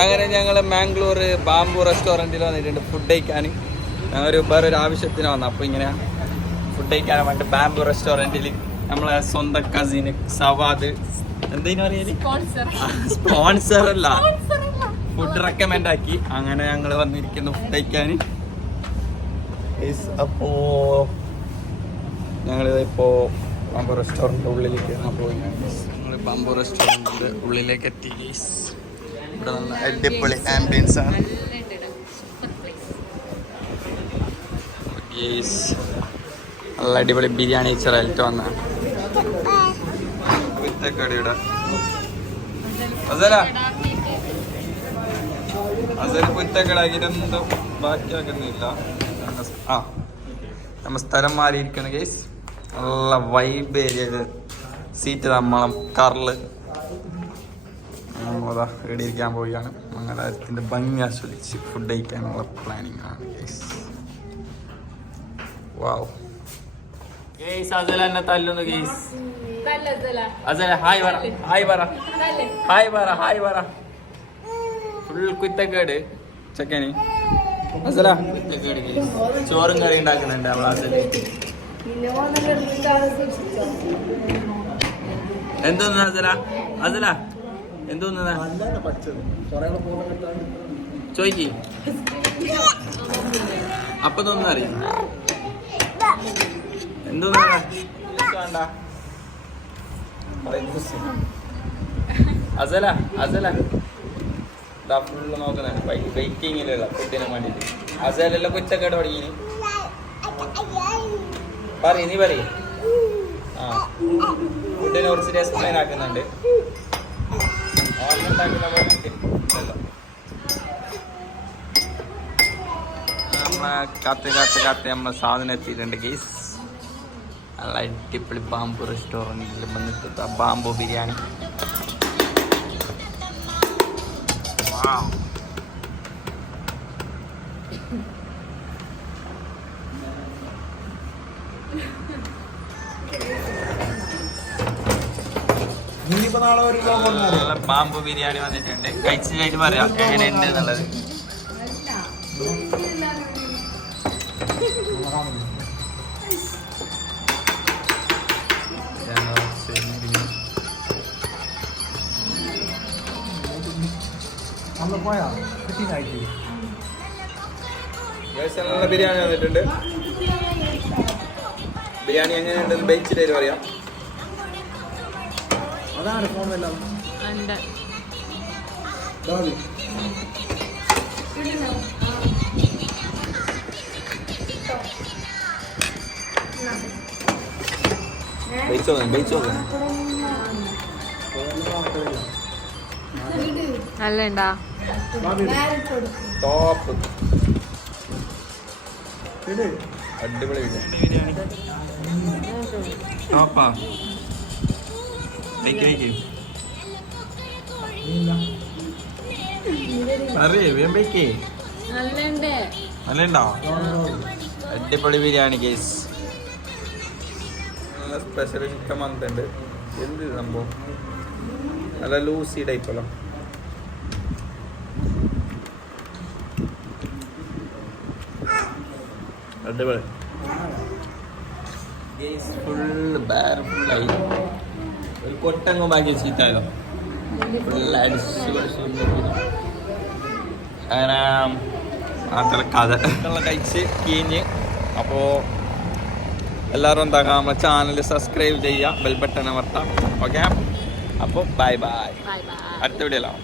അങ്ങനെ ഞങ്ങള് മാംഗ്ലൂർ ബാംബു റെസ്റ്റോറൻറ്റിൽ വന്നിട്ടുണ്ട് ഫുഡ് കഴിക്കാൻ. ഞങ്ങൾ വേറൊരു ആവശ്യത്തിന് വന്നു. അപ്പോൾ ഇങ്ങനെ ഫുഡ് കഴിക്കാൻ വേണ്ടി ബാംബു റെസ്റ്റോറൻറ്റിൽ നമ്മളെ സ്വന്തം കസിന് സവാദ് എന്തേലും അറിയാല് സ്പോൺസർ അല്ല, ഫുഡ് റെക്കമെൻഡ് ആക്കി. അങ്ങനെ ഞങ്ങൾ വന്നിരിക്കുന്നു ഫുഡ് കഴിക്കാൻ. അപ്പോ ഞങ്ങളിപ്പോ ബാംബു റെസ്റ്റോറൻറ്റിൻ്റെ ഉള്ളിലേക്ക് പോയി. ഞങ്ങൾ ബാംബു റെസ്റ്റോറൻറ്റിൻ്റെ ഉള്ളിലേക്ക് എത്തി. ഇവിടെ നല്ല അടിപൊളി ആംബിയൻസ് ആണ്. നല്ല അടിപൊളി ബിരിയാണി ചെറുതായിട്ട് വന്നാണ്. കുത്തക്കടിയുടെ അതൊരു കുത്തക്കടാക്കിയിട്ടൊന്നും ബാക്കിയാക്കുന്നില്ല. നമ്മ സ്ഥലം മാറിയിരിക്കുന്ന കേസ് നല്ല വൈബ് ഏരിയ. സീറ്റ് നമ്മളെ കാറില് ഇടിയിരിക്കാൻ പോവുകയാണ്. മംഗലാപുരത്തിൻ്റെ ഭംഗി ആസ്വദിച്ച് ഫുഡ് കഴിക്കാനുള്ള പ്ലാനിങ് ആണ് കേസ്. വാവ് ഗേസ്, അസല എന്നെ തല്ലുന്നു ഗേസ്. അസല ഹായ് പറ, ഹായ് പറ, ഹായ് പറ, ഹായ് പറ. ഫുൾ കുത്തക്കേട് ചെക്കന്. അസല കുത്തക്കേട് ഗേസ്. ചോറും കറി ഉണ്ടാക്കുന്നുണ്ട് അവൾ അസല. എന്തോന്നു അസല? അസല എന്തോന്നാ ചോയ്ക്ക്. അപ്പൊ തോന്നുന്ന അറിയും എന്തോന്നാ വേണ്ട. അസല അസല ഫുള്ള് നോക്കുന്നുണ്ട് വെയിറ്റിങ്ങിലുള്ള ഫുഡിന് വേണ്ടിട്ട്. അസലെല്ലാം കൊച്ചക്കേട് തുടങ്ങി. പറയ് നീ പറയ്. ആ ഫുഡിനെ കുറിച്ച് എക്സ്പ്ലെയിൻ ആക്കുന്നുണ്ട്. കാത്ത് നമ്മളെ സാധനം എത്തിയിട്ടുണ്ട് ഗീസ്. നല്ല അടിപൊളി ബാംബു റെസ്റ്റോറൻറ്റിൽ വന്നിട്ട് ബാംബു ബിരിയാണി. നല്ല ബാംബു ബിരിയാണി വന്നിട്ടുണ്ട്. കഴിച്ച് കഴിഞ്ഞ് പറയാം എങ്ങനെയുണ്ട് എന്നുള്ളത്. നല്ല ബിരിയാണി വന്നിട്ടുണ്ട്. ബിരിയാണി എങ്ങനെയുണ്ടെന്ന് ബേച്ചിട്ട് പറയാം. അതാണ് ഫോണെല്ലാം നല്ലണ്ടാ ടോപ്പ് അടിപൊളി ബിരിയാണി. ടോപ്പാ നല്ലണ്ടോ? അടിപൊളി ബിരിയാണി കേസ്. നല്ല സ്പെഷ്യൽ ചിക്കൻ വന്നിട്ടുണ്ട്. എന്ത് സംഭവം നല്ല ലൂസി ടൈപ്പല്ലോ. അടിപൊളി ഫുൾ ബാർ ഫുള്ളായി. ഒരു കൊട്ടങ്ങ് ബാക്കി ചീത്തായതോ ഫുൾ അടിച്ചു അങ്ങനെ മാത്രം കഥ കഴിച്ച് കീഞ്ഞ്. അപ്പോൾ എല്ലാവരും എന്താക്കാം, നമ്മളെ ചാനൽ സബ്സ്ക്രൈബ് ചെയ്യുക, ബെൽ ബട്ടൺ അമർത്താം. ഓക്കെ, അപ്പോൾ ബൈ ബൈ. അടുത്ത വീഡിയോയിലാവും.